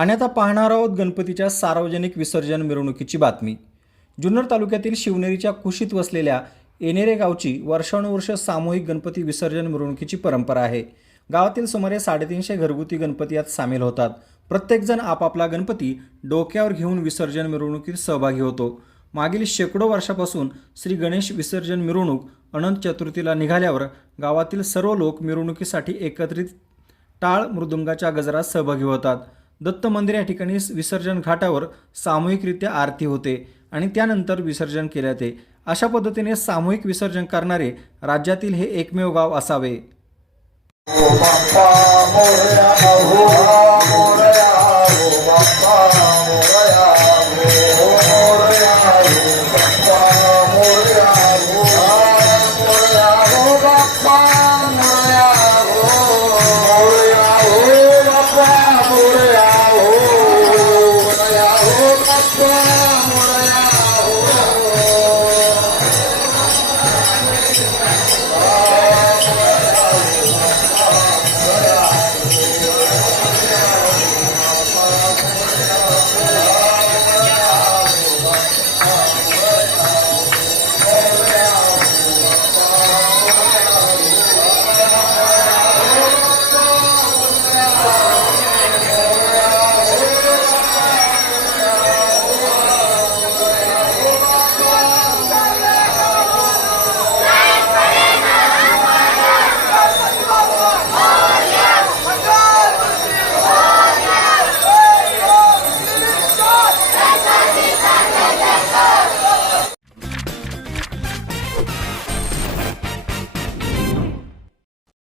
आणि आता पाहणार आहोत गणपतीच्या सार्वजनिक विसर्जन मिरवणुकीची बातमी. जुन्नर तालुक्यातील शिवनेरीच्या कुशीत वसलेल्या एनेरे गावची वर्षानुवर्ष सामूहिक गणपती विसर्जन मिरवणुकीची परंपरा आहे. गावातील सुमारे साडेतीनशे घरगुती गणपती यात सामील होतात. प्रत्येकजण आपापला गणपती डोक्यावर घेऊन विसर्जन मिरवणुकीत सहभागी होतो. मागील शेकडो वर्षापासून श्री गणेश विसर्जन मिरवणूक अनंत चतुर्थीला निघाल्यावर गावातील सर्व लोक मिरवणुकीसाठी एकत्रित टाळ मृदुंगाच्या गजरात सहभागी होतात. दत्त मंदिर या ठिकाणी विसर्जन घाटावर सामूहिकरित्या आरती होते आणि त्यानंतर विसर्जन केले जाते. अशा पद्धतीने सामूहिक विसर्जन करणारे राज्यातील हे एकमेव गाव असावे.